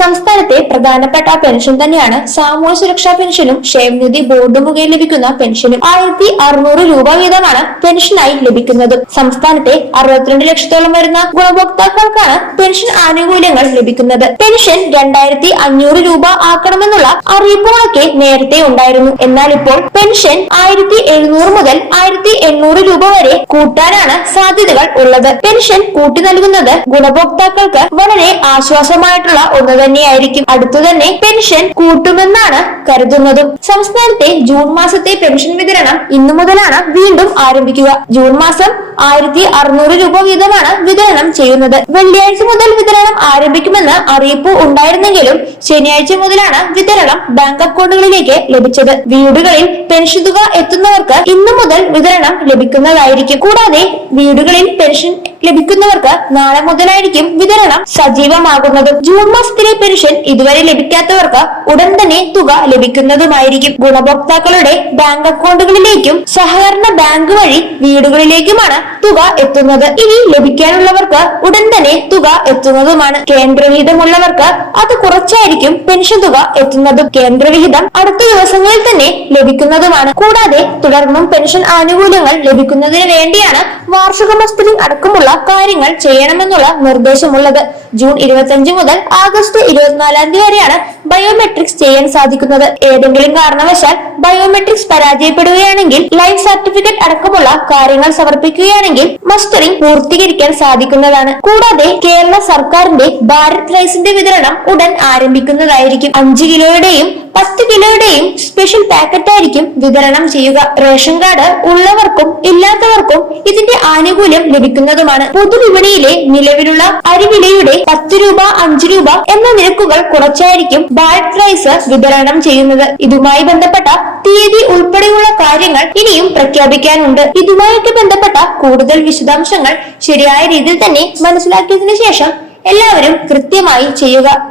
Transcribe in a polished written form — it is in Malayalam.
സംസ്ഥാനത്തെ പ്രധാനപ്പെട്ട പെൻഷൻ തന്നെയാണ് സാമൂഹ്യ സുരക്ഷാ പെൻഷനും ക്ഷേമനിധി ബോർഡ് മുഖേന ലഭിക്കുന്ന പെൻഷനും. 1600 രൂപ വീതമാണ് പെൻഷനായി ലഭിക്കുന്നത്. സംസ്ഥാനത്തെ 62 ലക്ഷത്തോളം വരുന്ന ഗുണഭോക്താക്കൾക്കാണ് പെൻഷൻ ആനുകൂല്യങ്ങൾ ലഭിക്കുന്നത്. പെൻഷൻ 2500 രൂപ ആക്കണമെന്നുള്ള അറിയിപ്പുകളൊക്കെ നേരത്തെ ഉണ്ടായിരുന്നു. എന്നാൽ ഇപ്പോൾ പെൻഷൻ 1700 മുതൽ 1800 രൂപ വരെ കൂട്ടാനാണ് സാധ്യതകൾ ഉള്ളത്. പെൻഷൻ കൂട്ടി നൽകുന്നത് ഗുണഭോക്താക്കൾക്ക് വളരെ ആശ്വാസമായിട്ടുള്ള ഒന്ന് തന്നെയായിരിക്കും. അടുത്തുതന്നെ പെൻഷൻ കൂട്ടുമെന്നാണ് കരുതുന്നതും. സംസ്ഥാനത്തെ ജൂൺ മാസത്തെ പെൻഷൻ വിതരണം ഇന്നു മുതലാണ് വീണ്ടും ആരംഭിക്കുക. ജൂൺ മാസം 1600 രൂപ വീതമാണ് വിതരണം ചെയ്യുന്നത്. വെള്ളിയാഴ്ച മുതൽ വിതരണം ആരംഭിക്കുമെന്ന് അറിയിപ്പ് ഉണ്ടായിരുന്നെങ്കിലും ശനിയാഴ്ച മുതലാണ് വിതരണം ബാങ്ക് അക്കൗണ്ടുകളിലേക്ക് ലഭിച്ചത്. വീടുകളിൽ പെൻഷൻ തുക എത്തുന്നവർക്ക് ഇന്നു മുതൽ വിതരണം ലഭിക്കുന്നതായിരിക്കും. കൂടാതെ വീടുകളിൽ പെൻഷൻ ലഭിക്കുന്നവർക്ക് നാളെ മുതലായിരിക്കും വിതരണം സജീവമാകുന്നത്. ജൂൺ മാസത്തിലെ പെൻഷൻ ഇതുവരെ ലഭിക്കാത്തവർക്ക് ഉടൻ തന്നെ തുക ലഭിക്കുന്നതുമായിരിക്കും. ഗുണഭോക്താക്കളുടെ ബാങ്ക് അക്കൗണ്ടുകളിലേക്കും സഹകരണ ബാങ്ക് വഴി വീടുകളിലേക്കുമാണ് തുക എത്തുന്നത്. ഇനി ലഭിക്കാനുള്ളവർക്ക് ഉടൻ തന്നെ തുക എത്തുന്നതുമാണ്. കേന്ദ്രവിഹിതമുള്ളവർക്ക് അത് കുറച്ചായിരിക്കും പെൻഷൻ തുക എത്തുന്നതും. കേന്ദ്രവിഹിതം അടുത്ത ദിവസങ്ങളിൽ തന്നെ ലഭിക്കുന്നതുമാണ്. കൂടാതെ തുടർന്നും പെൻഷൻ ആനുകൂല്യങ്ങൾ ലഭിക്കുന്നതിന് വേണ്ടിയാണ് വാർഷിക മസ്റ്ററിംഗ് അടക്കമുള്ള കാര്യങ്ങൾ ചെയ്യണമെന്നുള്ള നിർദ്ദേശമുള്ളത്. ജൂൺ 25 മുതൽ ആഗസ്റ്റ് 24 തീയതി വരെയാണ് ബയോമെട്രിക്സ് ചെയ്യാൻ സാധിക്കുന്നത്. ഏതെങ്കിലും കാരണവശാൽ ബയോമെട്രിക്സ് പരാജയപ്പെടുകയാണെങ്കിൽ ലൈഫ് സർട്ടിഫിക്കറ്റ് അടക്കമുള്ള കാര്യങ്ങൾ സമർപ്പിക്കുകയാണെങ്കിൽ മസ്റ്ററിംഗ് പൂർത്തീകരിക്കാൻ സാധിക്കുന്നതാണ്. കൂടാതെ കേരള സർക്കാരിന്റെ ഭാരത് റൈസിന്റെ വിതരണം ഉടൻ ആരംഭിക്കുന്നതായിരിക്കും. 5 കിലോയുടെയും 10 കിലോയുടെയും സ്പെഷ്യൽ പാക്കറ്റ് ആയിരിക്കും വിതരണം ചെയ്യുക. റേഷൻ കാർഡ് ഉള്ളവർക്കും ഇല്ലാത്തവർക്കും ഇതിന്റെ ആനുകൂല്യം ലഭിക്കുന്നതുമാണ്. പൊതുവിപണിയിലെ നിലവിലുള്ള അരിവിലയുടെ 10 രൂപ 5 രൂപ എന്ന നിരക്കുകൾ കുറച്ചായിരിക്കും ഭാരത് റൈസ് വിതരണം ചെയ്യുന്നത്. ഇതുമായി ബന്ധപ്പെട്ട തീയതി ഉൾപ്പെടെയുള്ള കാര്യങ്ങൾ ഇനിയും പ്രഖ്യാപിക്കാനുണ്ട്. ഇതുമായൊക്കെ ബന്ധപ്പെട്ട കൂടുതൽ വിശദാംശങ്ങൾ ശരിയായ രീതിയിൽ തന്നെ മനസ്സിലാക്കിയതിനു ശേഷം എല്ലാവരും കൃത്യമായി ചെയ്യുക.